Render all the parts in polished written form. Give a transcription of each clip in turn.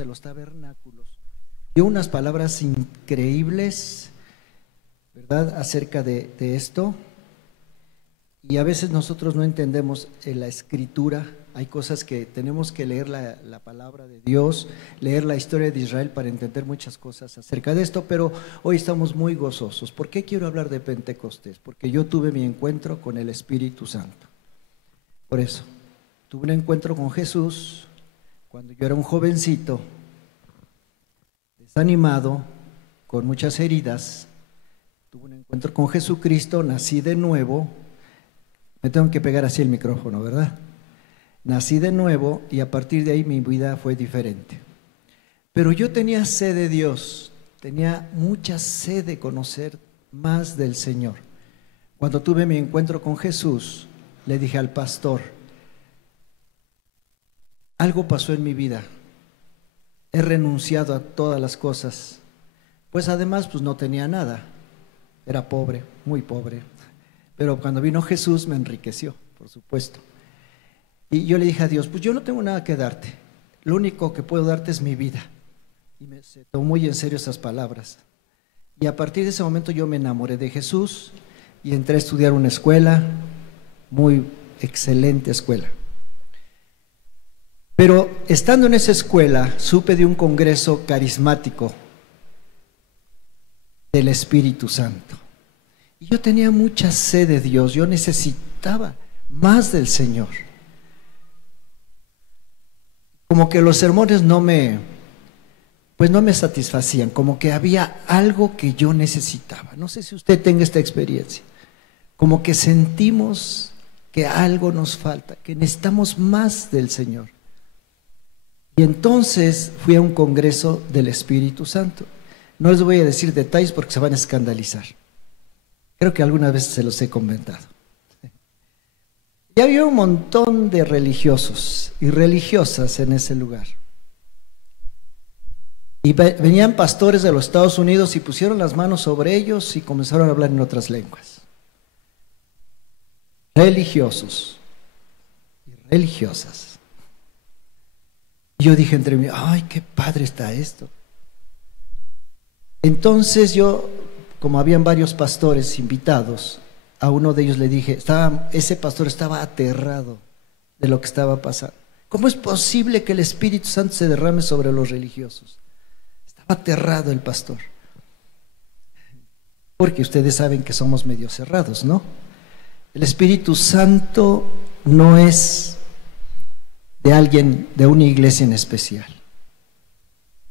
de los tabernáculos, dio unas palabras increíbles, ¿verdad?, acerca de esto. Y a veces nosotros no entendemos en la escritura. Hay cosas que tenemos que leer la palabra de Dios, leer la historia de Israel para entender muchas cosas acerca de esto, pero hoy estamos muy gozosos. ¿Por qué quiero hablar de Pentecostés? Porque yo tuve mi encuentro con el Espíritu Santo. Por eso, tuve un encuentro con Jesús cuando yo era un jovencito, desanimado, con muchas heridas. Tuve un encuentro con Jesucristo, nací de nuevo. Me tengo que pegar así el micrófono, ¿verdad? Nací de nuevo y a partir de ahí mi vida fue diferente. Pero yo tenía sed de Dios, tenía mucha sed de conocer más del Señor. Cuando tuve mi encuentro con Jesús, le dije al pastor, algo pasó en mi vida, he renunciado a todas las cosas, pues además pues no tenía nada, era pobre, muy pobre. Pero cuando vino Jesús me enriqueció, por supuesto. Y yo le dije a Dios, pues yo no tengo nada que darte, lo único que puedo darte es mi vida. Y se tomó muy en serio esas palabras. Y a partir de ese momento yo me enamoré de Jesús y entré a estudiar una escuela, muy excelente escuela. Pero estando en esa escuela supe de un congreso carismático del Espíritu Santo. Y yo tenía mucha sed de Dios, yo necesitaba más del Señor. Como que los sermones no me satisfacían, como que había algo que yo necesitaba. No sé si usted tenga esta experiencia, como que sentimos que algo nos falta, que necesitamos más del Señor. Y entonces fui a un congreso del Espíritu Santo. No les voy a decir detalles porque se van a escandalizar. Creo que algunas veces se los he comentado. Y había un montón de religiosos y religiosas en ese lugar. Y venían pastores de los Estados Unidos y pusieron las manos sobre ellos y comenzaron a hablar en otras lenguas. Religiosos y religiosas. Y yo dije entre mí, ay, qué padre está esto. Entonces yo, como habían varios pastores invitados, a uno de ellos le dije, ese pastor estaba aterrado de lo que estaba pasando. ¿Cómo es posible que el Espíritu Santo se derrame sobre los religiosos? Estaba aterrado el pastor. Porque ustedes saben que somos medio cerrados, ¿no? El Espíritu Santo no es de alguien, de una iglesia en especial.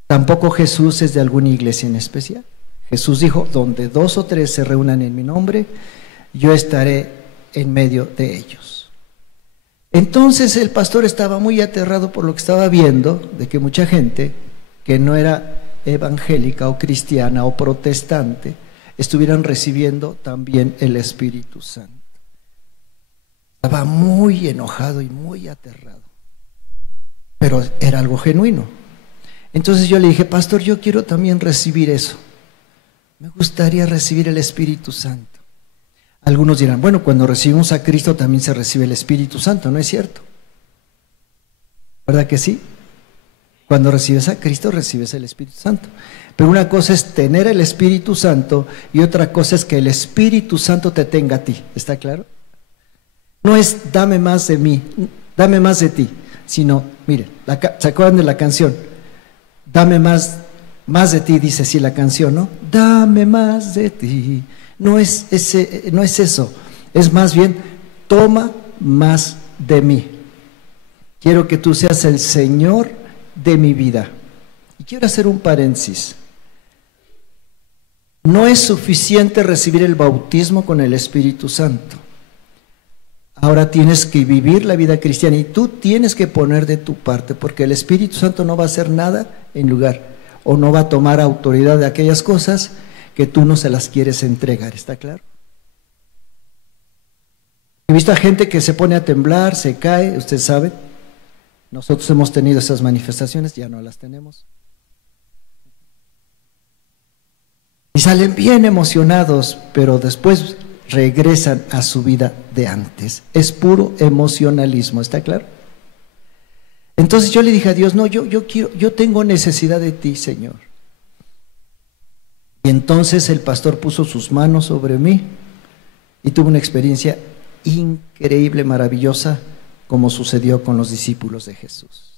Tampoco Jesús es de alguna iglesia en especial. Jesús dijo, donde 2 o 3 se reúnan en mi nombre, yo estaré en medio de ellos. Entonces el pastor estaba muy aterrado por lo que estaba viendo, de que mucha gente que no era evangélica o cristiana o protestante, estuvieran recibiendo también el Espíritu Santo. Estaba muy enojado y muy aterrado, pero era algo genuino. Entonces yo le dije, pastor, yo quiero también recibir eso. Me gustaría recibir el Espíritu Santo. Algunos dirán, bueno, cuando recibimos a Cristo también se recibe el Espíritu Santo, ¿no es cierto? ¿Verdad que sí? Cuando recibes a Cristo recibes el Espíritu Santo. Pero una cosa es tener el Espíritu Santo y otra cosa es que el Espíritu Santo te tenga a ti. ¿Está claro? No es dame más de mí, dame más de ti, sino, miren, ¿se acuerdan de la canción? Dame más de ti, dice así la canción, ¿no? Dame más de ti. No es eso, es más bien, toma más de mí. Quiero que tú seas el Señor de mi vida. Y quiero hacer un paréntesis. No es suficiente recibir el bautismo con el Espíritu Santo. Ahora tienes que vivir la vida cristiana y tú tienes que poner de tu parte, porque el Espíritu Santo no va a hacer nada en lugar, o no va a tomar autoridad de aquellas cosas que tú no se las quieres entregar. ¿Está claro? He visto a gente que se pone a temblar, se cae, usted sabe. Nosotros hemos tenido esas manifestaciones, ya no las tenemos. Y salen bien emocionados, pero después regresan a su vida de antes. Es puro emocionalismo, ¿está claro? Entonces yo le dije a Dios, no, yo tengo necesidad de ti, Señor. Y entonces el pastor puso sus manos sobre mí y tuve una experiencia increíble, maravillosa, como sucedió con los discípulos de Jesús.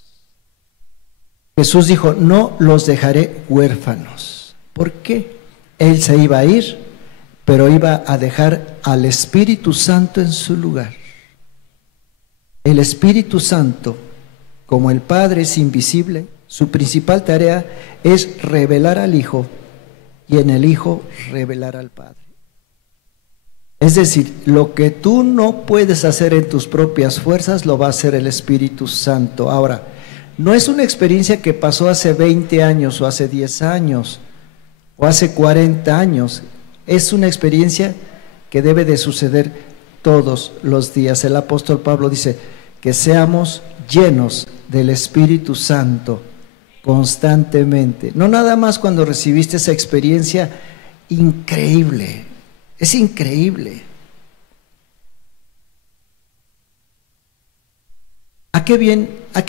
Jesús dijo, no los dejaré huérfanos. ¿Por qué? Él se iba a ir, pero iba a dejar al Espíritu Santo en su lugar. El Espíritu Santo, como el Padre es invisible, su principal tarea es revelar al Hijo y en el Hijo revelar al Padre. Es decir, lo que tú no puedes hacer en tus propias fuerzas, lo va a hacer el Espíritu Santo. Ahora, no es una experiencia que pasó hace 20 años o hace 10 años o hace 40 años. Es una experiencia que debe de suceder todos los días. El apóstol Pablo dice que seamos llenos del Espíritu Santo constantemente. No nada más cuando recibiste esa experiencia increíble. Es increíble. ¿A qué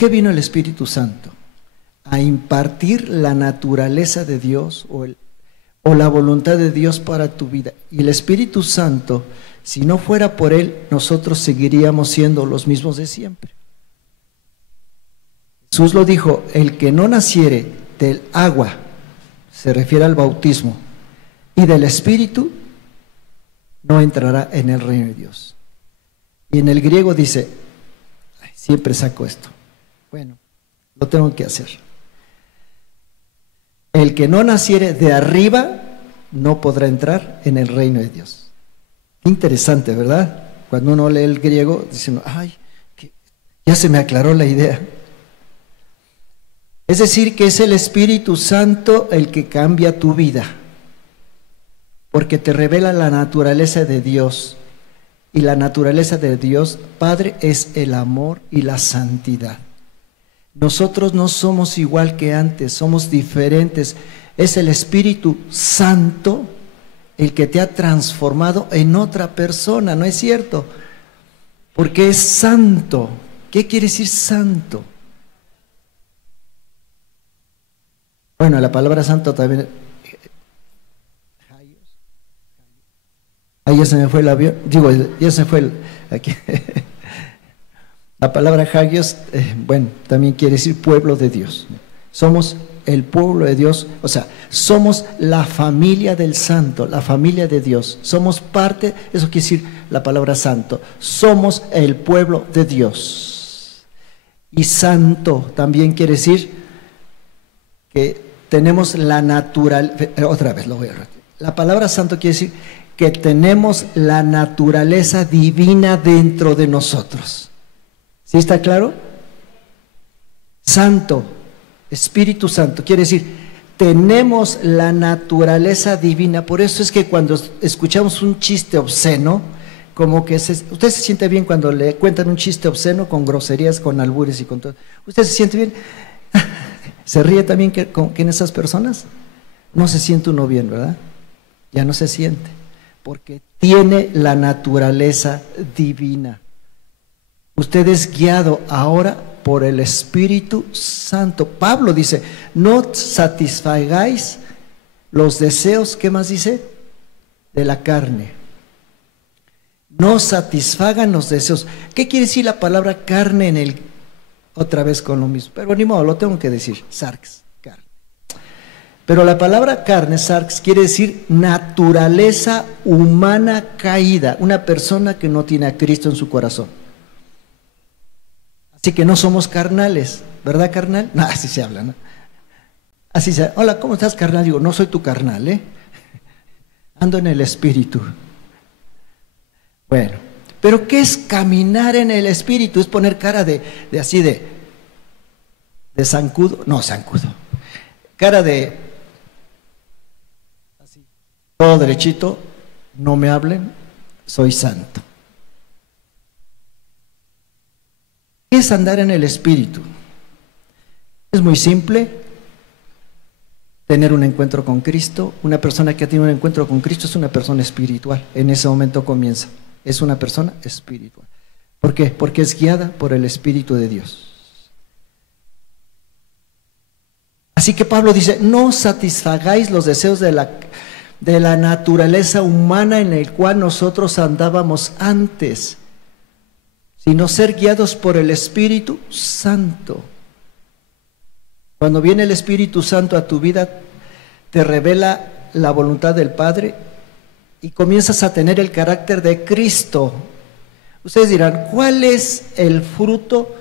vino el Espíritu Santo? A impartir la naturaleza de Dios o la voluntad de Dios para tu vida. Y el Espíritu Santo, si no fuera por Él, nosotros seguiríamos siendo los mismos de siempre. Jesús lo dijo, el que no naciere del agua, se refiere al bautismo, y del Espíritu, no entrará en el reino de Dios. Y en el griego dice, siempre saco esto, bueno, lo tengo que hacer. El que no naciere de arriba no podrá entrar en el reino de Dios. Interesante, ¿verdad? Cuando uno lee el griego, dice, ay, ya se me aclaró la idea. Es decir, que es el Espíritu Santo el que cambia tu vida, porque te revela la naturaleza de Dios. Y la naturaleza de Dios, Padre, es el amor y la santidad. Nosotros no somos igual que antes, somos diferentes. Es el Espíritu Santo el que te ha transformado en otra persona, ¿no es cierto? Porque es santo. ¿Qué quiere decir santo? Bueno, la palabra santo también... Ahí ya se me fue el avión, ya se fue aquí. La palabra hagios, bueno, también quiere decir pueblo de Dios. Somos el pueblo de Dios, o sea, somos la familia del santo, la familia de Dios. Somos parte, eso quiere decir la palabra santo. Somos el pueblo de Dios. Y santo también quiere decir que tenemos la otra vez lo voy a repetir. La palabra santo quiere decir que tenemos la naturaleza divina dentro de nosotros. ¿Sí está claro? Santo, Espíritu Santo, quiere decir, tenemos la naturaleza divina. Por eso es que cuando escuchamos un chiste obsceno, como que usted se siente bien cuando le cuentan un chiste obsceno con groserías, con albures y con todo. ¿Usted se siente bien? ¿Se ríe también con esas personas? No se siente uno bien, ¿verdad? Ya no se siente. Porque tiene la naturaleza divina. Usted es guiado ahora por el Espíritu Santo. Pablo dice, no satisfagáis los deseos, ¿qué más dice? De la carne. No satisfagan los deseos. ¿Qué quiere decir la palabra carne otra vez con lo mismo? Pero ni modo, lo tengo que decir, sarx. Pero la palabra carne, sarx, quiere decir naturaleza humana caída, una persona que no tiene a Cristo en su corazón. Así que no somos carnales, ¿verdad, carnal? No, así se habla, ¿no? Así se habla. Hola, ¿cómo estás, carnal? Digo, no soy tu carnal, ¿eh? Ando en el Espíritu. Bueno, pero ¿qué es caminar en el Espíritu? Es poner cara de zancudo, no, zancudo, cara de todo derechito, no me hablen, soy santo. ¿Qué es andar en el Espíritu? Es muy simple, tener un encuentro con Cristo. Una persona que tiene un encuentro con Cristo es una persona espiritual. En ese momento comienza, es una persona espiritual. ¿Por qué? Porque es guiada por el Espíritu de Dios. Así que Pablo dice, no satisfagáis los deseos de la naturaleza humana en el cual nosotros andábamos antes, sino ser guiados por el Espíritu Santo. Cuando viene el Espíritu Santo a tu vida, te revela la voluntad del Padre y comienzas a tener el carácter de Cristo. Ustedes dirán, ¿cuál es el fruto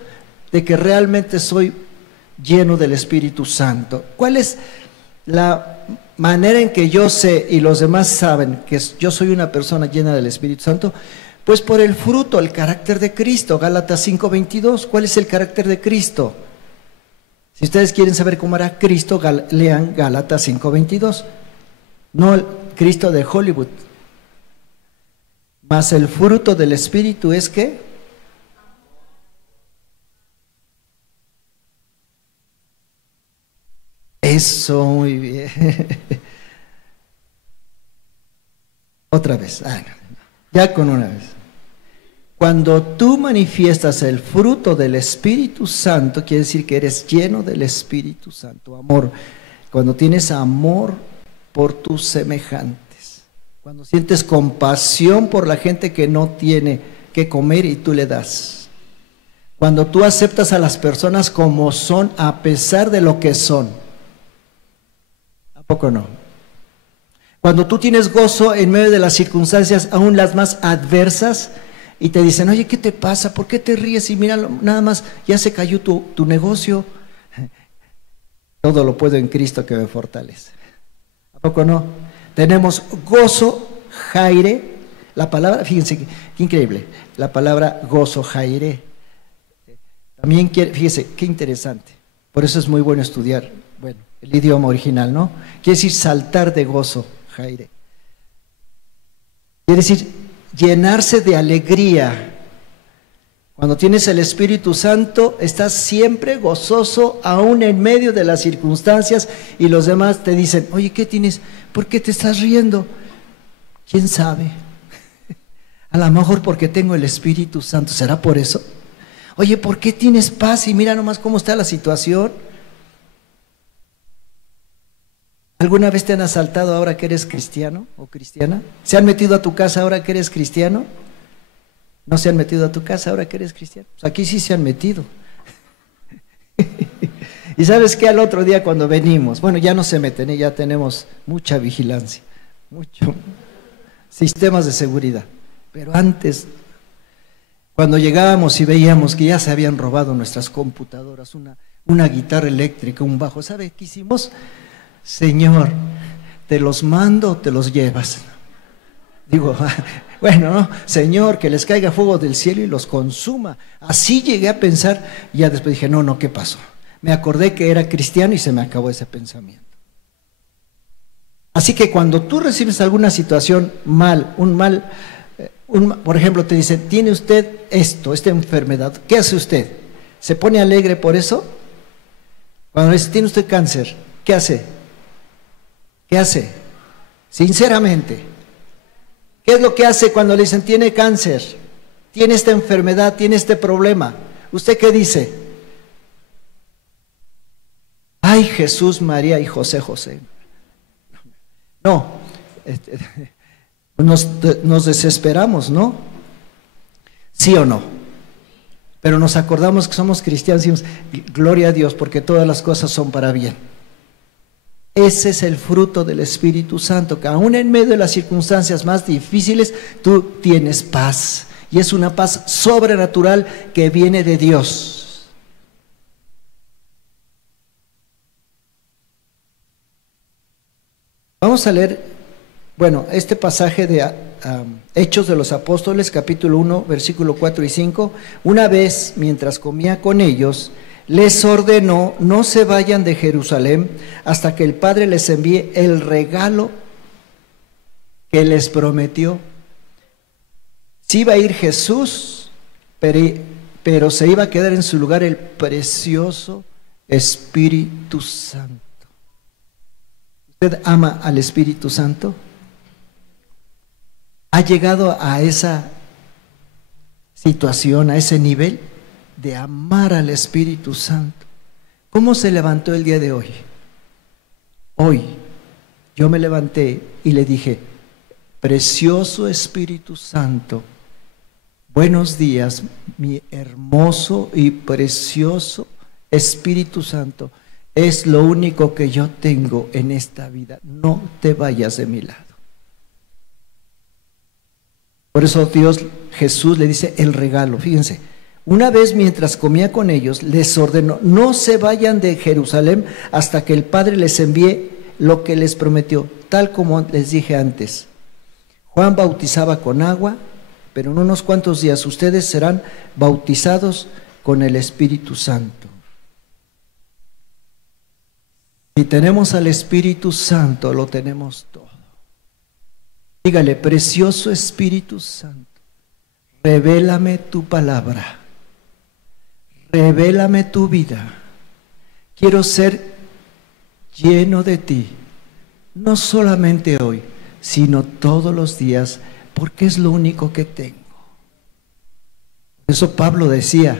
de que realmente soy lleno del Espíritu Santo? ¿Cuál es la manera en que yo sé y los demás saben que yo soy una persona llena del Espíritu Santo? Pues por el fruto, el carácter de Cristo. Gálatas 5:22. ¿Cuál es el carácter de Cristo? Si ustedes quieren saber cómo era Cristo, lean Gálatas 5:22. No el Cristo de Hollywood. Mas el fruto del Espíritu es ¿qué? Eso, muy bien. Otra vez. Ya con una vez. Cuando tú manifiestas el fruto del Espíritu Santo, quiere decir que eres lleno del Espíritu Santo. Amor. Cuando tienes amor por tus semejantes. Cuando sientes compasión por la gente que no tiene que comer y tú le das. Cuando tú aceptas a las personas como son a pesar de lo que son. ¿A poco no? Cuando tú tienes gozo en medio de las circunstancias, aún las más adversas, y te dicen, oye, ¿qué te pasa? ¿Por qué te ríes? Y mira, nada más, ya se cayó tu negocio. Todo lo puedo en Cristo que me fortalece. ¿A poco no? Tenemos gozo, jaire. La palabra, fíjense, qué increíble. La palabra gozo, jaire. También, fíjense, qué interesante. Por eso es muy bueno estudiar, bueno, el idioma original, ¿no? Quiere decir saltar de gozo, jaire. Quiere decir llenarse de alegría. Cuando tienes el Espíritu Santo, estás siempre gozoso, aún en medio de las circunstancias, y los demás te dicen, oye, ¿qué tienes? ¿Por qué te estás riendo? ¿Quién sabe? A lo mejor porque tengo el Espíritu Santo, ¿será por eso? Oye, ¿por qué tienes paz? Y mira nomás cómo está la situación. ¿Alguna vez te han asaltado ahora que eres cristiano o cristiana? ¿Se han metido a tu casa ahora que eres cristiano? ¿No se han metido a tu casa ahora que eres cristiano? Pues aquí sí se han metido. Y ¿sabes qué? Al otro día cuando venimos, bueno, ya no se meten, ya tenemos mucha vigilancia, muchos sistemas de seguridad. Pero antes, cuando llegábamos y veíamos que ya se habían robado nuestras computadoras, una guitarra eléctrica, un bajo, ¿sabe qué hicimos? Señor, ¿te los mando o te los llevas? Digo, bueno, ¿no? Señor, que les caiga fuego del cielo y los consuma. Así llegué a pensar, y ya después dije, no, ¿qué pasó? Me acordé que era cristiano y se me acabó ese pensamiento. Así que cuando tú recibes alguna situación por ejemplo, te dicen, tiene usted esta enfermedad, ¿qué hace usted? ¿Se pone alegre por eso? Cuando le dice, tiene usted cáncer, ¿qué hace? ¿Qué hace? Sinceramente, ¿qué es lo que hace cuando le dicen, tiene cáncer, tiene esta enfermedad, tiene este problema? ¿Usted qué dice? Ay, Jesús, María y José. No, nos desesperamos, ¿no? ¿Sí o no? Pero nos acordamos que somos cristianos y decimos, gloria a Dios, porque todas las cosas son para bien. Ese es el fruto del Espíritu Santo, que aún en medio de las circunstancias más difíciles, tú tienes paz. Y es una paz sobrenatural que viene de Dios. Vamos a leer, bueno, este pasaje de Hechos de los Apóstoles, capítulo 1, versículo 4 y 5. Una vez, mientras comía con ellos, les ordenó, no se vayan de Jerusalén hasta que el Padre les envíe el regalo que les prometió. Sí iba a ir Jesús, pero se iba a quedar en su lugar el precioso Espíritu Santo. ¿Usted ama al Espíritu Santo? ¿Ha llegado a esa situación, a ese nivel de amar al Espíritu Santo? ¿Cómo se levantó el día de hoy? hoy yo me levanté y le dije, precioso Espíritu Santo, buenos días, mi hermoso y precioso Espíritu Santo, es lo único que yo tengo en esta vida, no te vayas de mi lado. Por eso Jesús le dice el regalo, fíjense, una vez mientras comía con ellos, les ordenó, no se vayan de Jerusalén hasta que el Padre les envíe lo que les prometió, tal como les dije antes. Juan bautizaba con agua, pero en unos cuantos días ustedes serán bautizados con el Espíritu Santo. Si tenemos al Espíritu Santo, lo tenemos todo. Dígale, precioso Espíritu Santo, revélame tu palabra, revélame tu vida. Quiero ser lleno de ti, no solamente hoy, sino todos los días, porque es lo único que tengo. Por eso Pablo decía,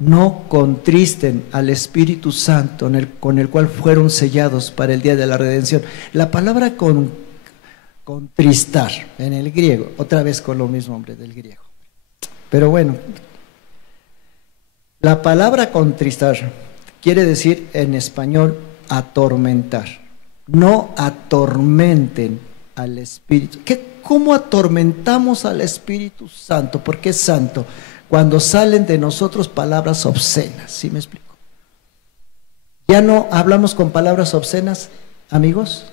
no contristen al Espíritu Santo con el cual fueron sellados para el día de la redención. La palabra contristar en el griego, otra vez con lo mismo, hombre, del griego. Pero bueno, la palabra contristar quiere decir en español atormentar. No atormenten al Espíritu. ¿Cómo atormentamos al Espíritu Santo? Porque es santo. Cuando salen de nosotros palabras obscenas, ¿sí me explico? ¿Ya no hablamos con palabras obscenas, amigos?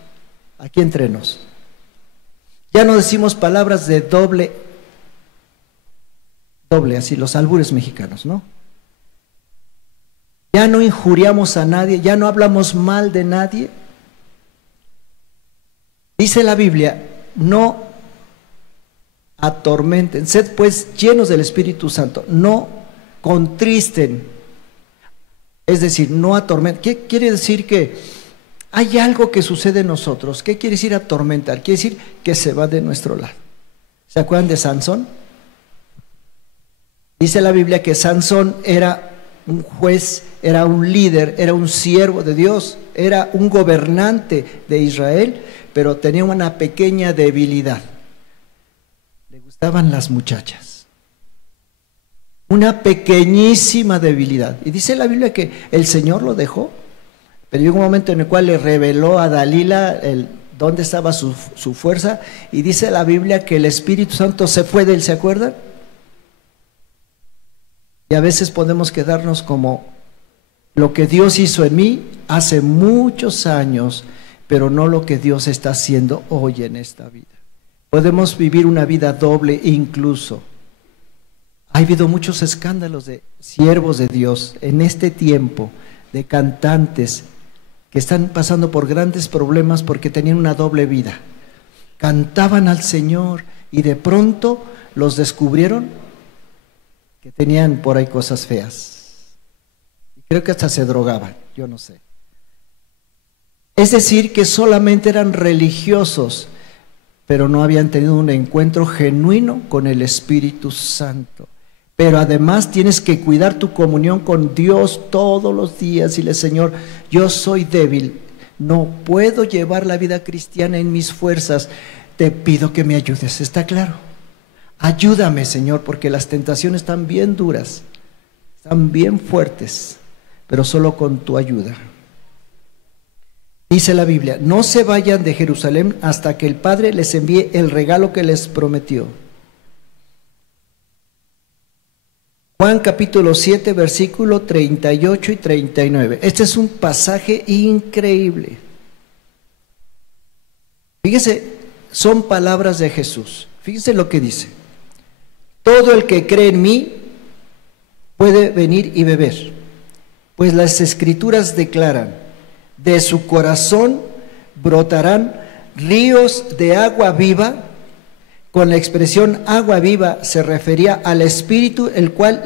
Aquí entre nos. Ya no decimos palabras de doble, así los albures mexicanos, ¿no? Ya no injuriamos a nadie, ya no hablamos mal de nadie. Dice la Biblia, no atormenten, sed pues llenos del Espíritu Santo, no contristen, es decir, no atormenten. ¿Qué quiere decir? Que hay algo que sucede en nosotros. ¿Qué quiere decir atormentar? Quiere decir que se va de nuestro lado. ¿Se acuerdan de Sansón? Dice la Biblia que Sansón era un juez, era un líder, era un siervo de Dios, era un gobernante de Israel, pero tenía una pequeña debilidad. Le gustaban las muchachas. Una pequeñísima debilidad. Y dice la Biblia que el Señor lo dejó, pero llegó un momento en el cual le reveló a Dalila dónde estaba su fuerza, y dice la Biblia que el Espíritu Santo se fue de él, ¿se acuerdan? Y a veces podemos quedarnos como lo que Dios hizo en mí hace muchos años, pero no lo que Dios está haciendo hoy en esta vida. Podemos vivir una vida doble incluso. Ha habido muchos escándalos de siervos de Dios en este tiempo, de cantantes que están pasando por grandes problemas porque tenían una doble vida. Cantaban al Señor y de pronto los descubrieron que tenían por ahí cosas feas. Y creo que hasta se drogaban, yo no sé. Es decir, que solamente eran religiosos, pero no habían tenido un encuentro genuino con el Espíritu Santo. Pero además tienes que cuidar tu comunión con Dios todos los días. Dile, Señor, yo soy débil, no puedo llevar la vida cristiana en mis fuerzas, te pido que me ayudes. ¿Está claro? Ayúdame, Señor, porque las tentaciones están bien duras, están bien fuertes, pero solo con tu ayuda. Dice la Biblia, no se vayan de Jerusalén hasta que el Padre les envíe el regalo que les prometió. Juan capítulo 7, versículo 38 y 39. Este es un pasaje increíble. Fíjese, son palabras de Jesús. Fíjese lo que dice. Todo el que cree en mí puede venir y beber, pues las Escrituras declaran, de su corazón brotarán ríos de agua viva. Con la expresión agua viva se refería al Espíritu, el cual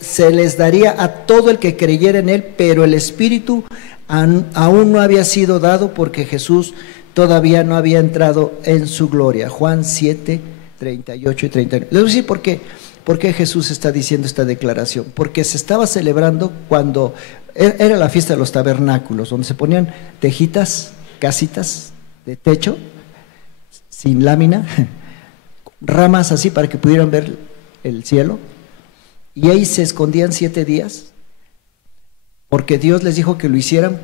se les daría a todo el que creyera en él, pero el Espíritu aún no había sido dado porque Jesús todavía no había entrado en su gloria. Juan 7, 38 y 39. Les voy a decir por qué Jesús está diciendo esta declaración. Porque se estaba celebrando cuando era la fiesta de los tabernáculos, donde se ponían tejitas casitas de techo, sin lámina, ramas así para que pudieran ver el cielo, y ahí se escondían 7 días, porque Dios les dijo que lo hicieran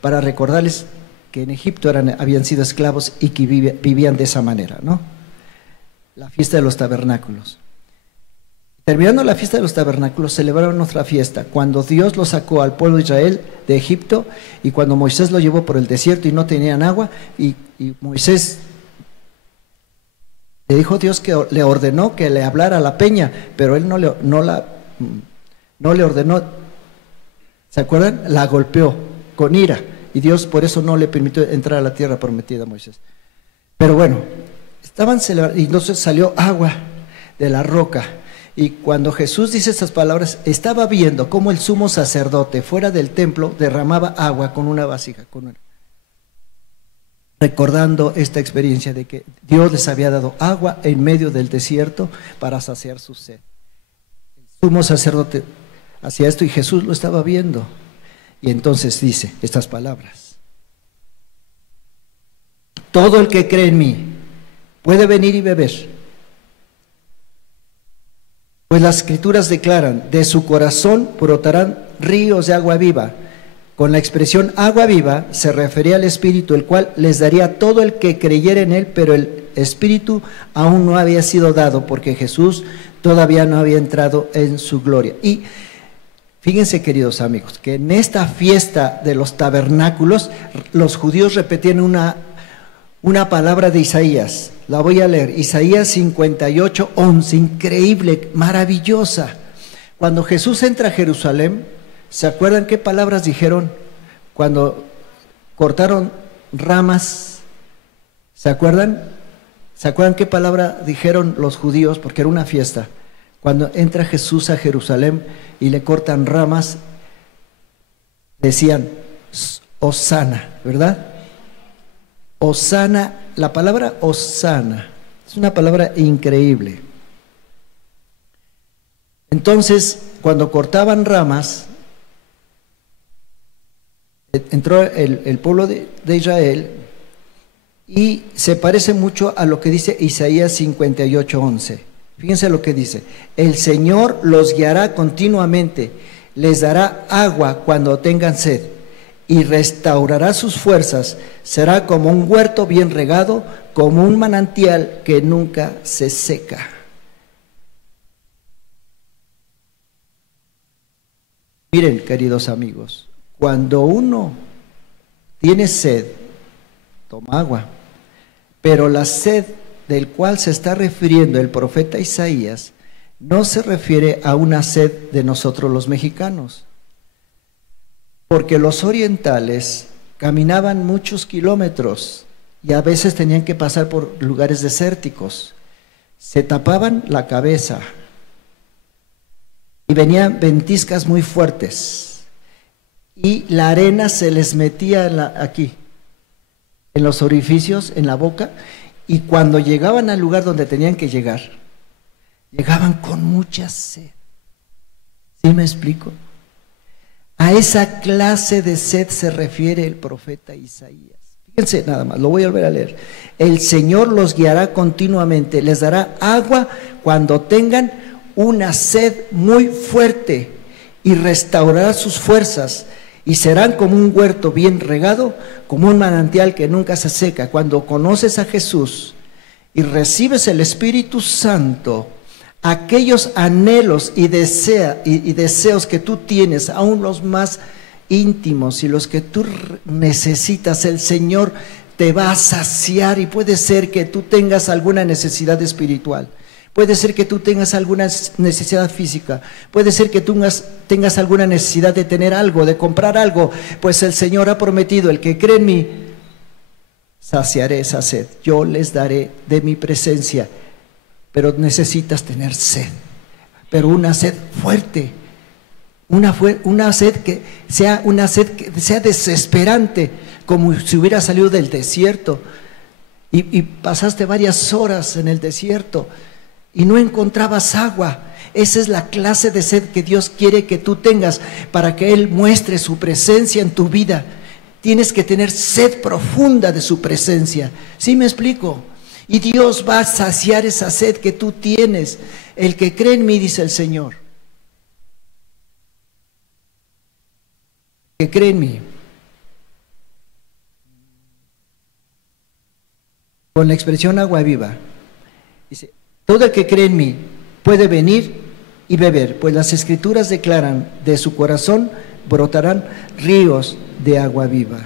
para recordarles que en Egipto habían sido esclavos y que vivían de esa manera, ¿no? La fiesta de los tabernáculos. Terminando la fiesta de los tabernáculos, celebraron otra fiesta, cuando Dios lo sacó al pueblo de Israel de Egipto, y cuando Moisés lo llevó por el desierto y no tenían agua, y Moisés le dijo a Dios que le ordenó que le hablara a la peña, pero él no le ordenó, ¿se acuerdan? La golpeó con ira, y Dios por eso no le permitió entrar a la tierra prometida a Moisés. Pero bueno, estaban celebrando, y entonces salió agua de la roca. Y cuando Jesús dice estas palabras, estaba viendo cómo el sumo sacerdote fuera del templo derramaba agua con una vasija, recordando esta experiencia de que Dios les había dado agua en medio del desierto para saciar su sed. El sumo sacerdote hacía esto y Jesús lo estaba viendo. Y entonces dice estas palabras: todo el que cree en mí puede venir y beber. Pues las Escrituras declaran, de su corazón brotarán ríos de agua viva. Con la expresión agua viva se refería al Espíritu, el cual les daría a todo el que creyera en él, pero el Espíritu aún no había sido dado, porque Jesús todavía no había entrado en su gloria. Y fíjense, queridos amigos, que en esta fiesta de los tabernáculos, los judíos repetían una palabra de Isaías. La voy a leer, Isaías 58:11, increíble, maravillosa. Cuando Jesús entra a Jerusalén, ¿se acuerdan qué palabras dijeron cuando cortaron ramas? ¿Se acuerdan? ¿Se acuerdan qué palabra dijeron los judíos? Porque era una fiesta. Cuando entra Jesús a Jerusalén y le cortan ramas, decían, Hosana, ¿verdad? Hosana, la palabra Hosana es una palabra increíble. Entonces, cuando cortaban ramas, entró el pueblo de Israel, y se parece mucho a lo que dice Isaías 58:11. Fíjense lo que dice: el Señor los guiará continuamente, les dará agua cuando tengan sed, y restaurará sus fuerzas. Será como un huerto bien regado, como un manantial que nunca se seca. Miren, queridos amigos, cuando uno tiene sed, toma agua, pero la sed del cual se está refiriendo el profeta Isaías no se refiere a una sed de nosotros los mexicanos, porque los orientales caminaban muchos kilómetros y a veces tenían que pasar por lugares desérticos. Se tapaban la cabeza y venían ventiscas muy fuertes y la arena se les metía aquí, en los orificios, en la boca, y cuando llegaban al lugar donde tenían que llegar, llegaban con mucha sed. ¿Sí me explico? A esa clase de sed se refiere el profeta Isaías. Fíjense nada más, lo voy a volver a leer. El Señor los guiará continuamente, les dará agua cuando tengan una sed muy fuerte, y restaurará sus fuerzas, y serán como un huerto bien regado, como un manantial que nunca se seca. Cuando conoces a Jesús y recibes el Espíritu Santo, aquellos anhelos y deseos que tú tienes, aún los más íntimos y los que tú necesitas, el Señor te va a saciar. Y puede ser que tú tengas alguna necesidad espiritual, puede ser que tú tengas alguna necesidad física, puede ser que tú tengas alguna necesidad de tener algo, de comprar algo, pues el Señor ha prometido: el que cree en mí, saciaré esa sed, yo les daré de mi presencia. Pero necesitas tener sed, pero una sed fuerte, una sed que sea desesperante, como si hubiera salido del desierto y pasaste varias horas en el desierto y no encontrabas agua. Esa es la clase de sed que Dios quiere que tú tengas, para que Él muestre su presencia en tu vida Tienes que tener sed profunda de su presencia. ¿Sí me explico? Y Dios va a saciar esa sed que tú tienes. El que cree en mí, dice el Señor, que cree en mí, con la expresión agua viva, dice, todo el que cree en mí puede venir y beber, pues las Escrituras declaran, de su corazón brotarán ríos de agua viva.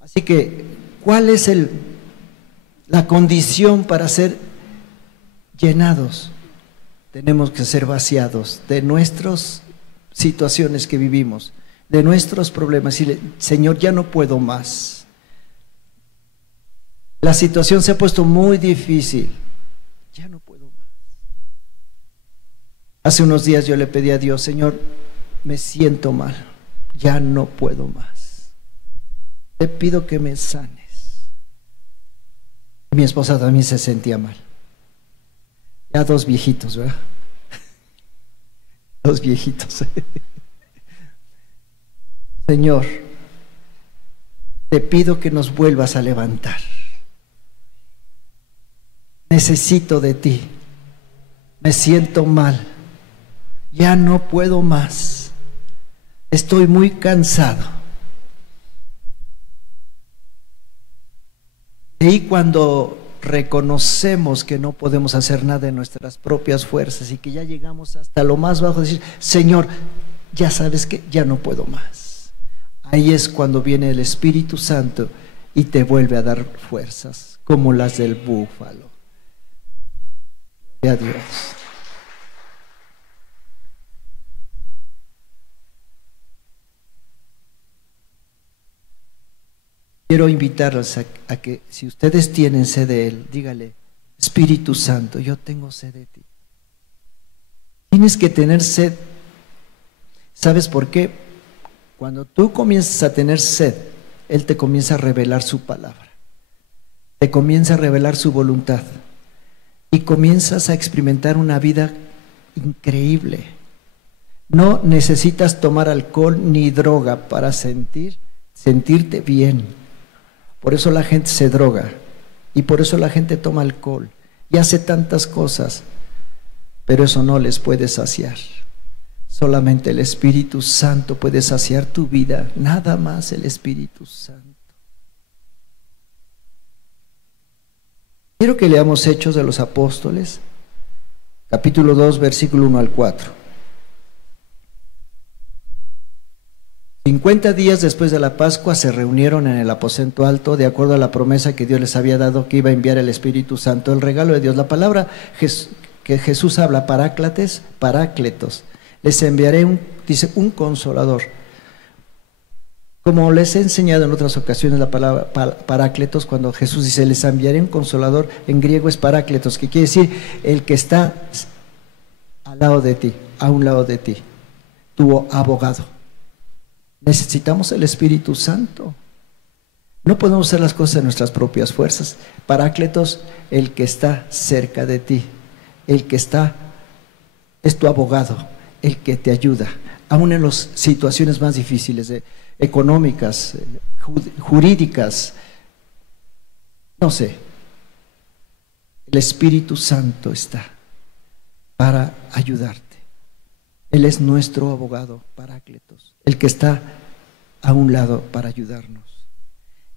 Así que, ¿cuál es la condición para ser llenados? Tenemos que ser vaciados de nuestras situaciones que vivimos, de nuestros problemas. Y Señor, ya no puedo más. La situación se ha puesto muy difícil. Ya no puedo más. Hace unos días yo le pedí a Dios, Señor, me siento mal. Ya no puedo más. Te pido que me sanes. Mi esposa también se sentía mal. Ya dos viejitos, ¿verdad? Dos viejitos. Señor, te pido que nos vuelvas a levantar. Necesito de ti. Me siento mal. Ya no puedo más. Estoy muy cansado. Y cuando reconocemos que no podemos hacer nada en nuestras propias fuerzas y que ya llegamos hasta lo más bajo, decir, Señor, ya sabes que ya no puedo más. Ahí es cuando viene el Espíritu Santo y te vuelve a dar fuerzas, como las del búfalo. Gloria a Dios. Quiero invitarlos a que si ustedes tienen sed de Él, dígale, Espíritu Santo, yo tengo sed de ti. Tienes que tener sed. ¿Sabes por qué? Cuando tú comienzas a tener sed, Él te comienza a revelar su palabra. Te comienza a revelar su voluntad. Y comienzas a experimentar una vida increíble. No necesitas tomar alcohol ni droga para sentirte bien. Por eso la gente se droga y por eso la gente toma alcohol y hace tantas cosas, pero eso no les puede saciar. Solamente el Espíritu Santo puede saciar tu vida, nada más el Espíritu Santo. Quiero que leamos Hechos de los Apóstoles, capítulo 2, versículo 1 al 4. 50 días después de la Pascua se reunieron en el aposento alto de acuerdo a la promesa que Dios les había dado, que iba a enviar el Espíritu Santo, el regalo de Dios. La palabra que Jesús habla, parácletos, les enviaré un consolador. Como les he enseñado en otras ocasiones la palabra parácletos, cuando Jesús dice les enviaré un consolador, en griego es parácletos, que quiere decir el que está al lado de ti, a un lado de ti, tu abogado. Necesitamos el Espíritu Santo. No podemos hacer las cosas en nuestras propias fuerzas. Parácletos, el que está cerca de ti, el que es tu abogado, el que te ayuda, aún en las situaciones más difíciles, económicas, jurídicas, no sé. El Espíritu Santo está para ayudarte. Él es nuestro abogado, parácletos, el que está a un lado para ayudarnos.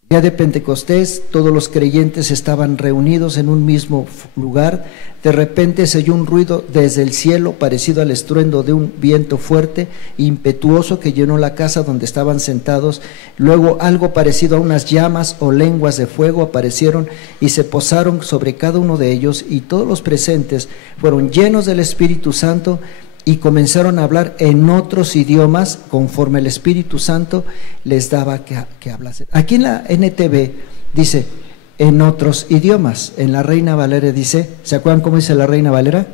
Día de Pentecostés, todos los creyentes estaban reunidos en un mismo lugar. De repente se oyó un ruido desde el cielo parecido al estruendo de un viento fuerte e impetuoso que llenó la casa donde estaban sentados. Luego algo parecido a unas llamas o lenguas de fuego aparecieron y se posaron sobre cada uno de ellos, y todos los presentes fueron llenos del Espíritu Santo y comenzaron a hablar en otros idiomas conforme el Espíritu Santo les daba que hablasen. Aquí en la NTV dice en otros idiomas. En la Reina Valera dice, ¿se acuerdan cómo dice la Reina Valera?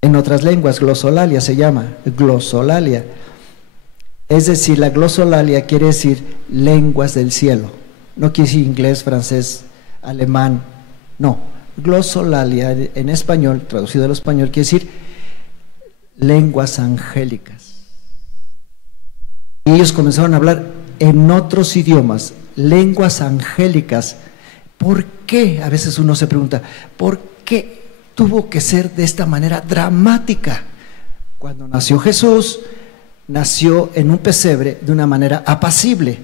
En otras lenguas, glosolalia se llama, glosolalia. Es decir, la glosolalia quiere decir lenguas del cielo. No quiere decir inglés, francés, alemán, no. Glosolalia en español, traducido al español, quiere decir lenguas angélicas. Y ellos comenzaron a hablar en otros idiomas, lenguas angélicas. ¿Por qué? A veces uno se pregunta, ¿por qué tuvo que ser de esta manera dramática? Cuando nació Jesús, nació en un pesebre de una manera apacible.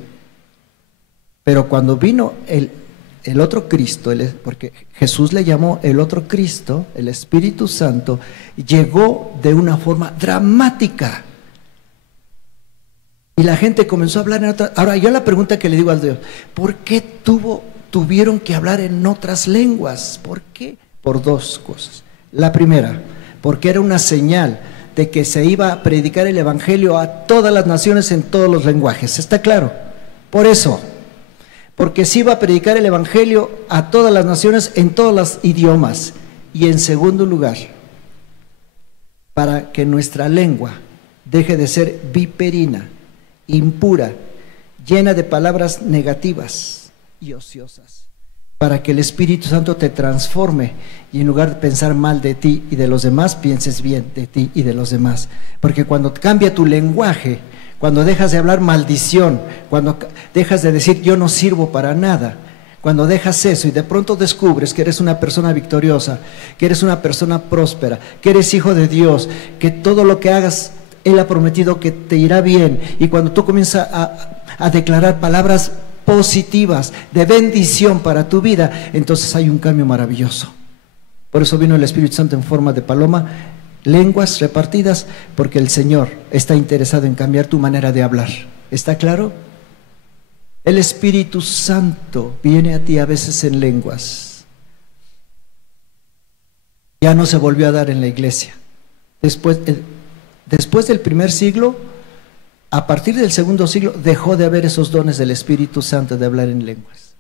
Pero cuando vino el otro Cristo, porque Jesús le llamó el otro Cristo, el Espíritu Santo, llegó de una forma dramática. Y la gente comenzó a hablar en otra. Ahora, yo la pregunta que le digo al Dios, ¿por qué tuvieron que hablar en otras lenguas? ¿Por qué? Por dos cosas. La primera, porque era una señal de que se iba a predicar el Evangelio a todas las naciones en todos los lenguajes. ¿Está claro? Por eso, porque se iba a predicar el Evangelio a todas las naciones en todos los idiomas. Y en segundo lugar, para que nuestra lengua deje de ser viperina, impura, llena de palabras negativas y ociosas, para que el Espíritu Santo te transforme y en lugar de pensar mal de ti y de los demás, pienses bien de ti y de los demás. Porque cuando cambia tu lenguaje, cuando dejas de hablar maldición, cuando dejas de decir yo no sirvo para nada, cuando dejas eso y de pronto descubres que eres una persona victoriosa, que eres una persona próspera, que eres hijo de Dios, que todo lo que hagas Él ha prometido que te irá bien, y cuando tú comienzas a declarar palabras positivas de bendición para tu vida, entonces hay un cambio maravilloso. Por eso vino el Espíritu Santo en forma de paloma, lenguas repartidas, porque el Señor está interesado en cambiar tu manera de hablar. ¿Está claro? El Espíritu Santo viene a ti a veces en lenguas. Ya no se volvió a dar en la iglesia. Después del primer siglo, a partir del segundo siglo, dejó de haber esos dones del Espíritu Santo de hablar en lenguas.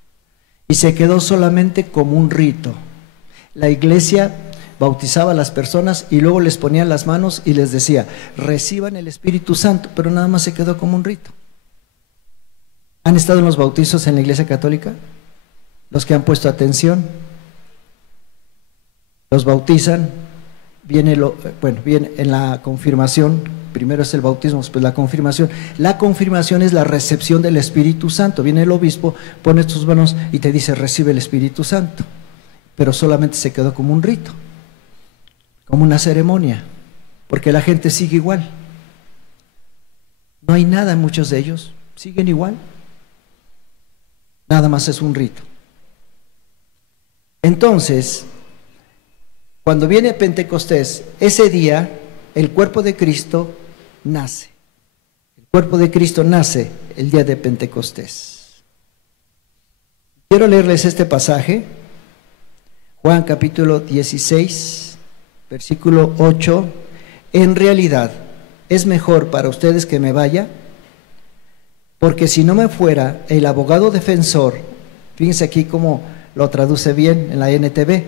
Y se quedó solamente como un rito. La iglesia bautizaba a las personas y luego les ponía las manos y les decía, reciban el Espíritu Santo, pero nada más se quedó como un rito. ¿Han estado en los bautizos en la iglesia católica? Los que han puesto atención, los bautizan, viene en la confirmación, primero es el bautismo, después la confirmación. La confirmación es la recepción del Espíritu Santo. Viene el obispo, pone tus manos y te dice, recibe el Espíritu Santo. Pero solamente se quedó como un rito, como una ceremonia, porque la gente sigue igual. No hay nada en muchos de ellos, siguen igual. Nada más es un rito. Entonces, cuando viene Pentecostés, ese día el cuerpo de Cristo nace. El cuerpo de Cristo nace el día de Pentecostés. Quiero leerles este pasaje, Juan capítulo 16, versículo 8. En realidad, es mejor para ustedes que me vaya, porque si no me fuera, el abogado defensor, fíjense aquí cómo lo traduce bien en la NTV,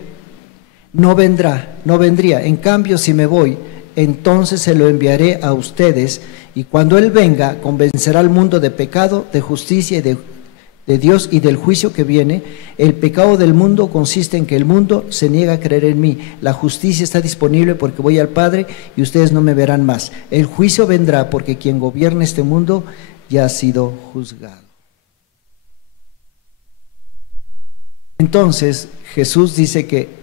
no vendría. En cambio, si me voy, entonces se lo enviaré a ustedes, y cuando Él venga, convencerá al mundo de pecado, de justicia y de Dios y del juicio que viene. El pecado del mundo consiste en que el mundo se niega a creer en mí. La justicia está disponible porque voy al Padre y ustedes no me verán más. El juicio vendrá porque quien gobierna este mundo ya ha sido juzgado. Entonces, Jesús dice que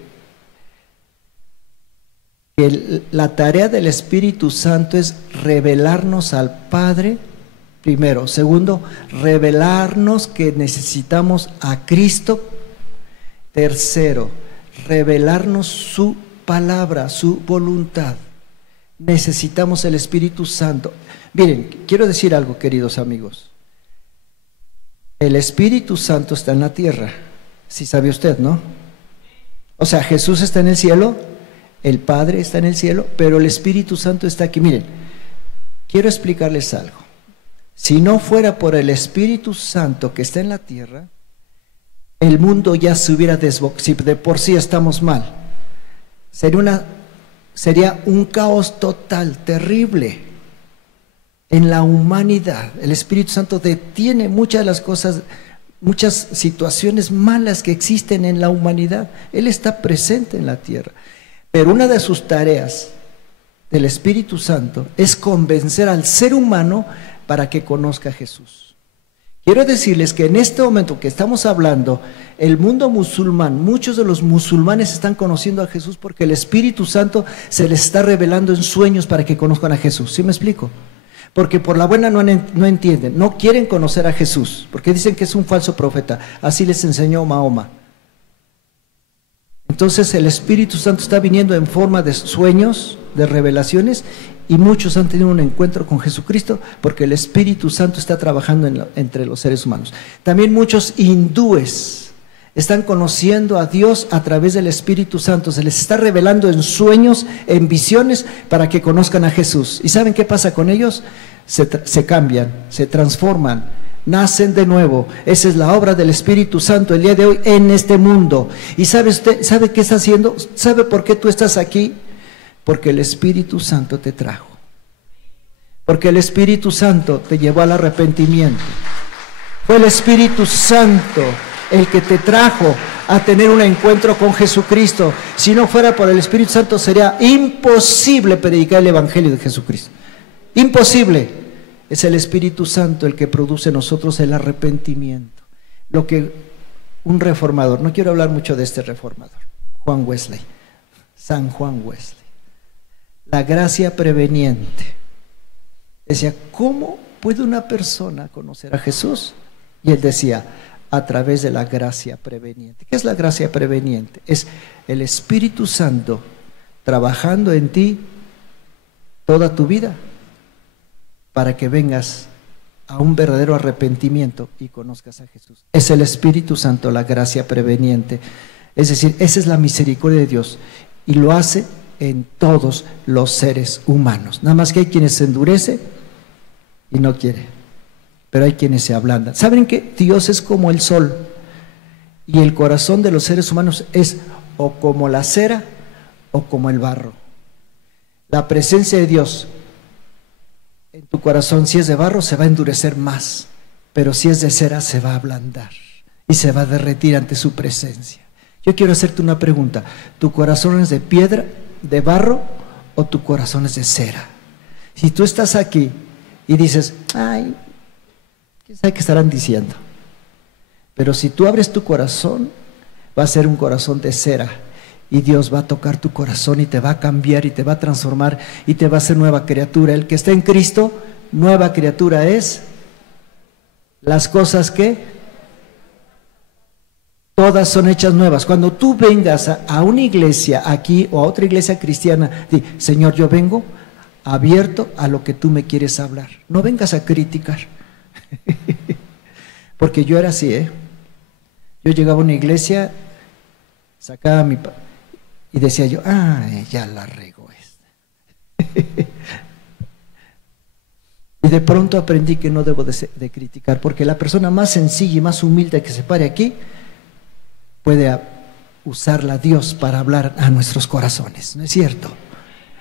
la tarea del Espíritu Santo es revelarnos al Padre, primero. Segundo, revelarnos que necesitamos a Cristo. Tercero, revelarnos su palabra, su voluntad. Necesitamos el Espíritu Santo. Miren, quiero decir algo, queridos amigos. El Espíritu Santo está en la tierra. Si sabe usted, ¿no? O sea, Jesús está en el cielo, el Padre está en el cielo, pero el Espíritu Santo está aquí. Miren, quiero explicarles algo. Si no fuera por el Espíritu Santo que está en la tierra, el mundo ya se hubiera desbocado. Si de por sí estamos mal, sería un caos total, terrible en la humanidad. El Espíritu Santo detiene muchas de las cosas, muchas situaciones malas que existen en la humanidad. Él está presente en la tierra. Pero una de sus tareas del Espíritu Santo es convencer al ser humano para que conozca a Jesús. Quiero decirles que en este momento que estamos hablando, el mundo musulmán, muchos de los musulmanes están conociendo a Jesús porque el Espíritu Santo se les está revelando en sueños para que conozcan a Jesús. ¿Sí me explico? Porque por la buena no entienden, no quieren conocer a Jesús, porque dicen que es un falso profeta. Así les enseñó Mahoma. Entonces el Espíritu Santo está viniendo en forma de sueños, de revelaciones, y muchos han tenido un encuentro con Jesucristo porque el Espíritu Santo está trabajando entre los seres humanos. También muchos hindúes están conociendo a Dios a través del Espíritu Santo. Se les está revelando en sueños, en visiones, para que conozcan a Jesús. ¿Y saben qué pasa con ellos? Se cambian, se transforman, nacen de nuevo. Esa es la obra del Espíritu Santo el día de hoy en este mundo. ¿Y sabe usted, sabe qué está haciendo? ¿Sabe por qué tú estás aquí? Porque el Espíritu Santo te trajo. Porque el Espíritu Santo te llevó al arrepentimiento. Fue el Espíritu Santo el que te trajo a tener un encuentro con Jesucristo. Si no fuera por el Espíritu Santo sería imposible predicar el Evangelio de Jesucristo. Imposible. Es el Espíritu Santo el que produce en nosotros el arrepentimiento. Lo que un reformador, no quiero hablar mucho de este reformador, Juan Wesley, San Juan Wesley. La gracia preveniente. Decía, ¿cómo puede una persona conocer a Jesús? Y él decía, a través de la gracia preveniente. ¿Qué es la gracia preveniente? Es el Espíritu Santo trabajando en ti toda tu vida para que vengas a un verdadero arrepentimiento y conozcas a Jesús. Es el Espíritu Santo, la gracia preveniente. Es decir, esa es la misericordia de Dios y lo hace en todos los seres humanos. Nada más que hay quienes se endurece y no quiere, pero hay quienes se ablandan. ¿Saben que Dios es como el sol y el corazón de los seres humanos es o como la cera o como el barro? La presencia de Dios en tu corazón, si es de barro, se va a endurecer más, pero si es de cera, se va a ablandar y se va a derretir ante su presencia. Yo quiero hacerte una pregunta. ¿Tu corazón es de piedra, de barro, o tu corazón es de cera? Si tú estás aquí y dices, ay, ¿quién sabe qué estarán diciendo? Pero si tú abres tu corazón, va a ser un corazón de cera. Y Dios va a tocar tu corazón y te va a cambiar y te va a transformar y te va a hacer nueva criatura. El que está en Cristo, nueva criatura es. Las cosas que todas son hechas nuevas. Cuando tú vengas a una iglesia aquí o a otra iglesia cristiana, di, Señor, yo vengo abierto a lo que tú me quieres hablar. No vengas a criticar. Porque yo era así, Yo llegaba a una iglesia, sacaba mi y decía yo, ya la regó esta. Y de pronto aprendí que no debo de criticar, porque la persona más sencilla y más humilde que se pare aquí puede usarla Dios para hablar a nuestros corazones, ¿no es cierto?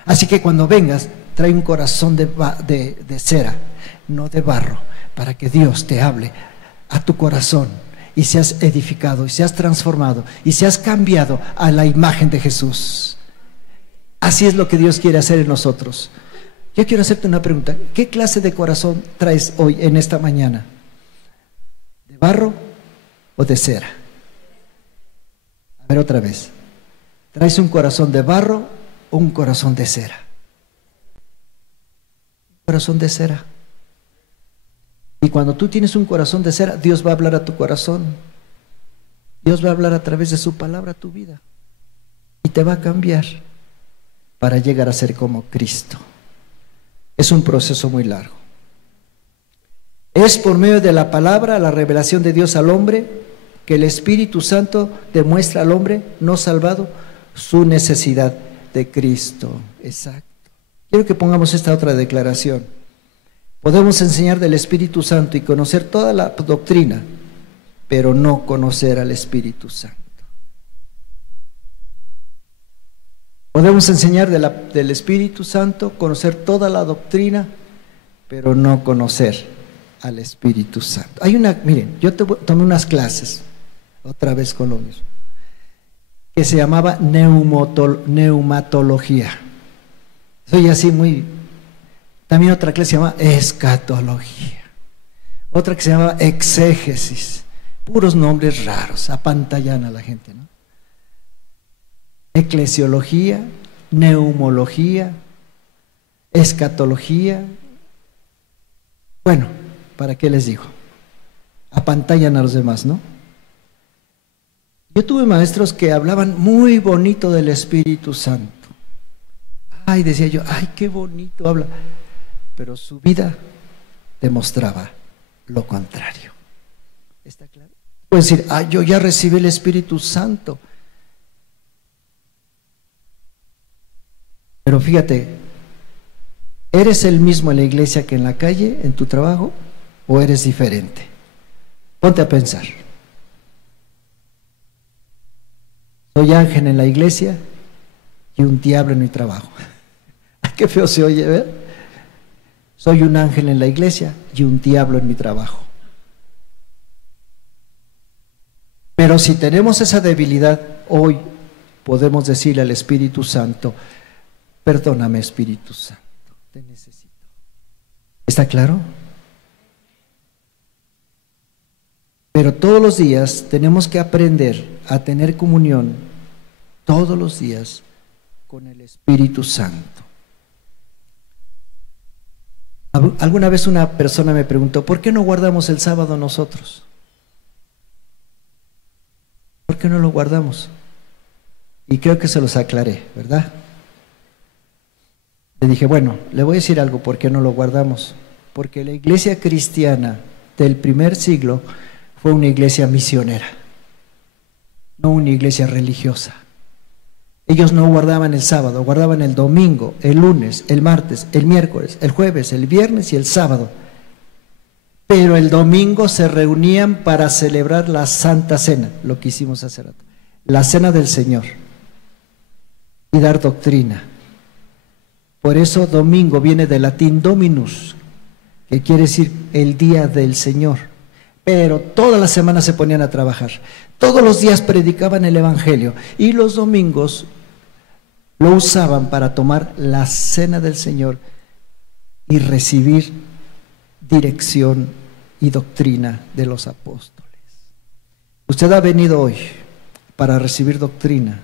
Así que cuando vengas, trae un corazón de cera, no de barro, para que Dios te hable a tu corazón y seas edificado, y seas transformado, y seas cambiado a la imagen de Jesús. Así es lo que Dios quiere hacer en nosotros. Yo quiero hacerte una pregunta. ¿Qué clase de corazón traes hoy, en esta mañana? ¿De barro o de cera? A ver otra vez. ¿Traes un corazón de barro o un corazón de cera? Un corazón de cera. Y cuando tú tienes un corazón de cera, Dios va a hablar a tu corazón. Dios va a hablar a través de su palabra a tu vida. Y te va a cambiar para llegar a ser como Cristo. Es un proceso muy largo. Es por medio de la palabra, la revelación de Dios al hombre, que el Espíritu Santo demuestra al hombre no salvado su necesidad de Cristo. Exacto. Quiero que pongamos esta otra declaración. Podemos enseñar del Espíritu Santo y conocer toda la doctrina, pero no conocer al Espíritu Santo. Podemos enseñar del Espíritu Santo, conocer toda la doctrina, pero no conocer al Espíritu Santo. Miren, yo tomé unas clases, otra vez con lo mismo, que se llamaba neumatología. Soy así muy... También otra clase se llama escatología. Otra que se llama exégesis. Puros nombres raros, apantallan a la gente, ¿no? Eclesiología, neumología, escatología. Bueno, ¿para qué les digo? Apantallan a los demás, ¿no? Yo tuve maestros que hablaban muy bonito del Espíritu Santo. Ay, decía yo, ay, qué bonito habla. Pero su vida demostraba lo contrario. ¿Está claro? Puede decir, ay, yo ya recibí el Espíritu Santo. Pero fíjate, ¿eres el mismo en la iglesia que en la calle, en tu trabajo, o eres diferente? Ponte a pensar. Soy ángel en la iglesia y un diablo en mi trabajo. Qué feo se oye, ¿verdad? Soy un ángel en la iglesia y un diablo en mi trabajo. Pero si tenemos esa debilidad, hoy podemos decirle al Espíritu Santo, perdóname, Espíritu Santo, te necesito. ¿Está claro? Pero todos los días tenemos que aprender a tener comunión, todos los días, con el Espíritu Santo. Alguna vez una persona me preguntó, ¿por qué no guardamos el sábado nosotros? ¿Por qué no lo guardamos? Y creo que se los aclaré, ¿verdad? Le dije, bueno, le voy a decir algo, ¿por qué no lo guardamos? Porque la iglesia cristiana del primer siglo fue una iglesia misionera, no una iglesia religiosa. Ellos no guardaban el sábado, guardaban el domingo, el lunes, el martes, el miércoles, el jueves, el viernes y el sábado. Pero el domingo se reunían para celebrar la Santa Cena, lo que hicimos hace rato, la Cena del Señor, y dar doctrina. Por eso domingo viene del latín dominus, que quiere decir el día del Señor. Pero toda la semana se ponían a trabajar. Todos los días predicaban el Evangelio y los domingos lo usaban para tomar la Cena del Señor y recibir dirección y doctrina de los apóstoles. Usted ha venido hoy para recibir doctrina,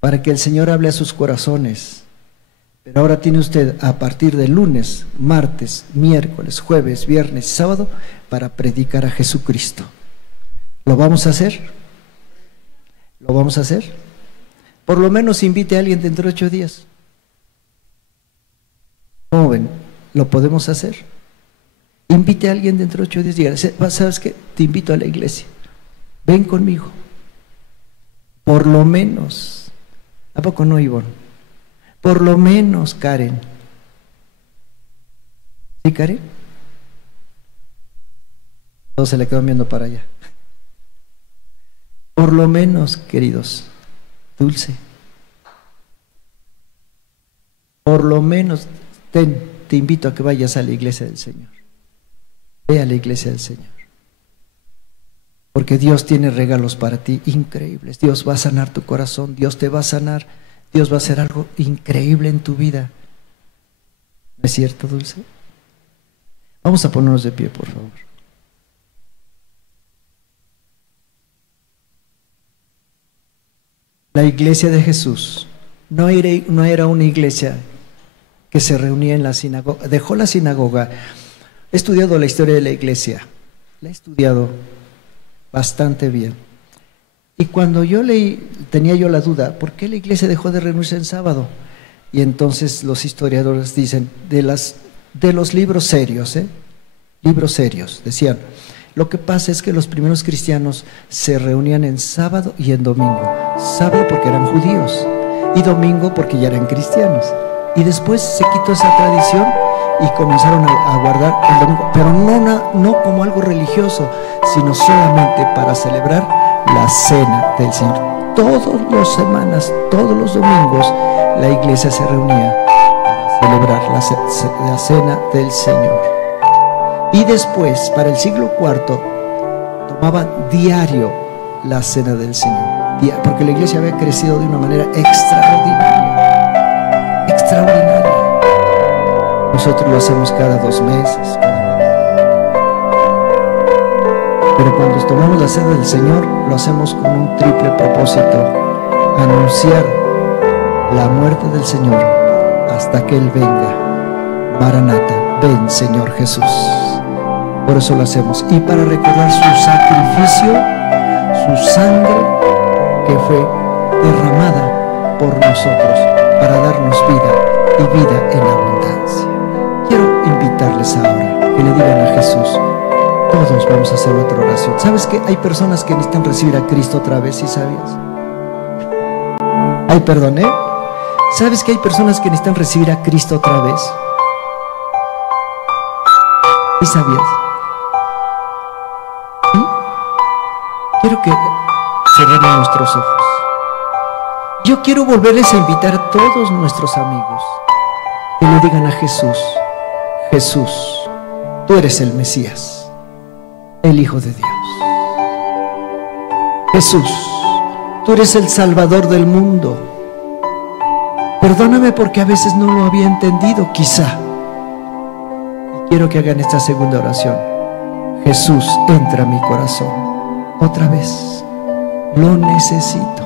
para que el Señor hable a sus corazones. Pero ahora tiene usted a partir de lunes, martes, miércoles, jueves, viernes y sábado para predicar a Jesucristo. ¿Lo vamos a hacer? ¿Lo vamos a hacer? Por lo menos invite a alguien dentro de 8 días. Joven, ¿lo podemos hacer? Invite a alguien dentro de 8 días. Diga, ¿sabes qué? Te invito a la iglesia. Ven conmigo. Por lo menos. ¿A poco no, Ivonne? Por lo menos, Karen. ¿Sí, Karen? Todos se le quedan viendo para allá. Por lo menos, queridos, Dulce. Por lo menos, te invito a que vayas a la iglesia del Señor. Ve a la iglesia del Señor. Porque Dios tiene regalos para ti increíbles. Dios va a sanar tu corazón, Dios te va a sanar. Dios va a hacer algo increíble en tu vida. ¿No es cierto, Dulce? Vamos a ponernos de pie, por favor. La iglesia de Jesús no era una iglesia que se reunía en la sinagoga. Dejó la sinagoga. He estudiado la historia de la iglesia. La he estudiado bastante bien. Y cuando yo leí, tenía yo la duda, ¿por qué la iglesia dejó de reunirse en sábado? Y entonces los historiadores dicen, de los libros serios, libros serios, decían, lo que pasa es que los primeros cristianos se reunían en sábado y en domingo. Sábado porque eran judíos y domingo porque ya eran cristianos. Y después se quitó esa tradición y comenzaron a guardar el domingo, pero no como algo religioso, sino solamente para celebrar la Cena del Señor. Todas las semanas, todos los domingos, la iglesia se reunía para celebrar la Cena del Señor. Y después, para el siglo IV, tomaban diario la Cena del Señor, porque la iglesia había crecido de una manera extraordinaria. extraordinaria. Nosotros lo hacemos cada 2 meses, cada mes. Pero cuando tomamos la cena del Señor, lo hacemos con un triple propósito: anunciar la muerte del Señor hasta que Él venga. Maranata, ven Señor Jesús. Por eso lo hacemos, y para recordar su sacrificio, su sangre que fue derramada por nosotros para darnos vida y vida en abundancia. Quiero invitarles ahora que le digan a Jesús: todos vamos a hacer otra oración. ¿Sabes que hay personas que necesitan recibir a Cristo otra vez? ¿Sí sabías? Ay, perdón, ¿eh? ¿Sabes que hay personas que necesitan recibir a Cristo otra vez? ¿Sí sabías? ¿Sí? Quiero que cerremos nuestros ojos. Yo quiero volverles a invitar a todos nuestros amigos que le digan a Jesús: Jesús, tú eres el Mesías, el Hijo de Dios. Jesús, tú eres el Salvador del mundo. Perdóname porque a veces no lo había entendido, quizá. Y quiero que hagan esta segunda oración: Jesús, entra a mi corazón. Otra vez, lo necesito.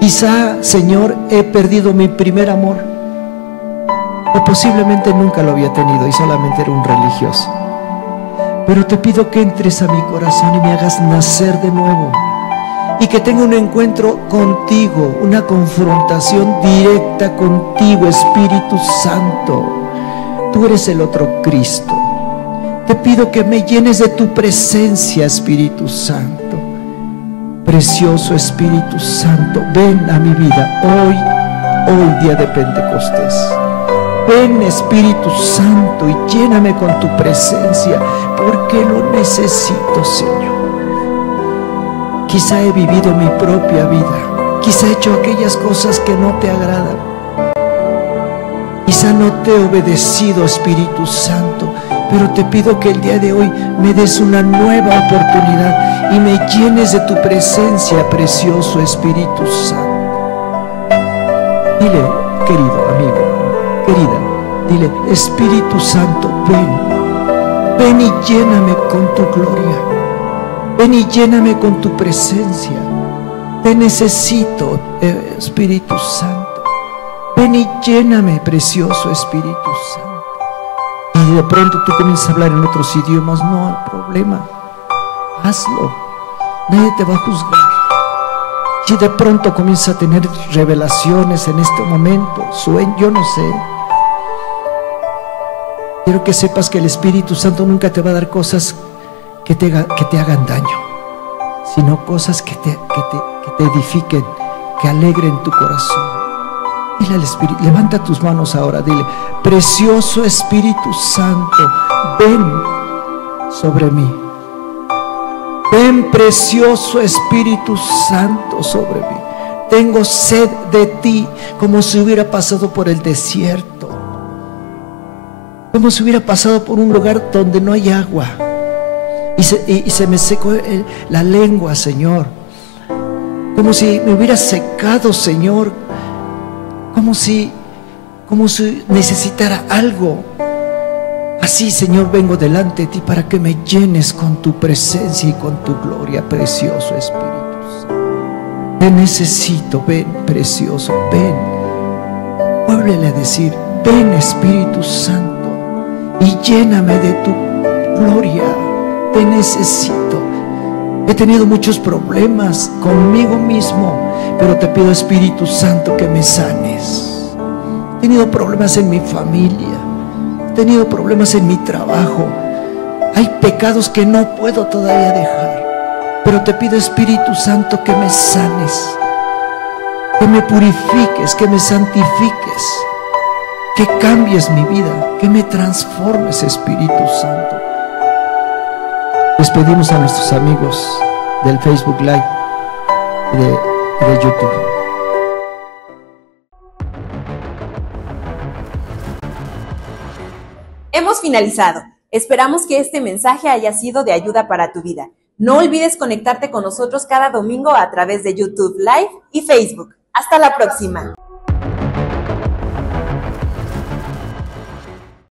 Quizá, Señor, he perdido mi primer amor, o posiblemente nunca lo había tenido y solamente era un religioso. Pero te pido que entres a mi corazón y me hagas nacer de nuevo, y que tenga un encuentro contigo, una confrontación directa contigo, Espíritu Santo. Tú eres el otro Cristo. Te pido que me llenes de tu presencia, Espíritu Santo. Precioso Espíritu Santo, ven a mi vida hoy día de Pentecostés. Ven, Espíritu Santo, y lléname con tu presencia, porque lo necesito, Señor. Quizá he vivido mi propia vida, quizá he hecho aquellas cosas que no te agradan, quizá no te he obedecido, Espíritu Santo, pero te pido que el día de hoy me des una nueva oportunidad y me llenes de tu presencia, precioso Espíritu Santo. Dile, querido amigo, querida, dile: Espíritu Santo, ven y lléname con tu gloria, ven y lléname con tu presencia. Te necesito, Espíritu Santo, ven y lléname, precioso Espíritu Santo. Y de pronto tú comienzas a hablar en otros idiomas, no hay problema, hazlo, nadie te va a juzgar. Si de pronto comienzas a tener revelaciones en este momento, sueño, yo no sé, quiero que sepas que el Espíritu Santo nunca te va a dar cosas que te hagan daño, sino cosas que te edifiquen, que alegren tu corazón. Dile al Espíritu, levanta tus manos ahora, dile: precioso Espíritu Santo, ven sobre mí. Ven, precioso Espíritu Santo, sobre mí. Tengo sed de ti, como si hubiera pasado por el desierto, como si hubiera pasado por un lugar donde no hay agua, y se me secó la lengua, Señor, como si me hubiera secado, Señor, como si necesitara algo. Así, Señor, vengo delante de ti para que me llenes con tu presencia y con tu gloria, precioso Espíritu Santo. Te necesito, ven, precioso, ven. Vuélvele a decir: ven, Espíritu Santo, y lléname de tu gloria. Te necesito. He tenido muchos problemas conmigo mismo, pero te pido, Espíritu Santo, que me sanes. He tenido problemas en mi familia, he tenido problemas en mi trabajo. Hay pecados que no puedo todavía dejar, pero te pido, Espíritu Santo, que me sanes, que me purifiques, que me santifiques, que cambies mi vida, que me transformes, Espíritu Santo. Les pedimos a nuestros amigos del Facebook Live y de YouTube. Hemos finalizado. Esperamos que este mensaje haya sido de ayuda para tu vida. No olvides conectarte con nosotros cada domingo a través de YouTube Live y Facebook. Hasta la próxima.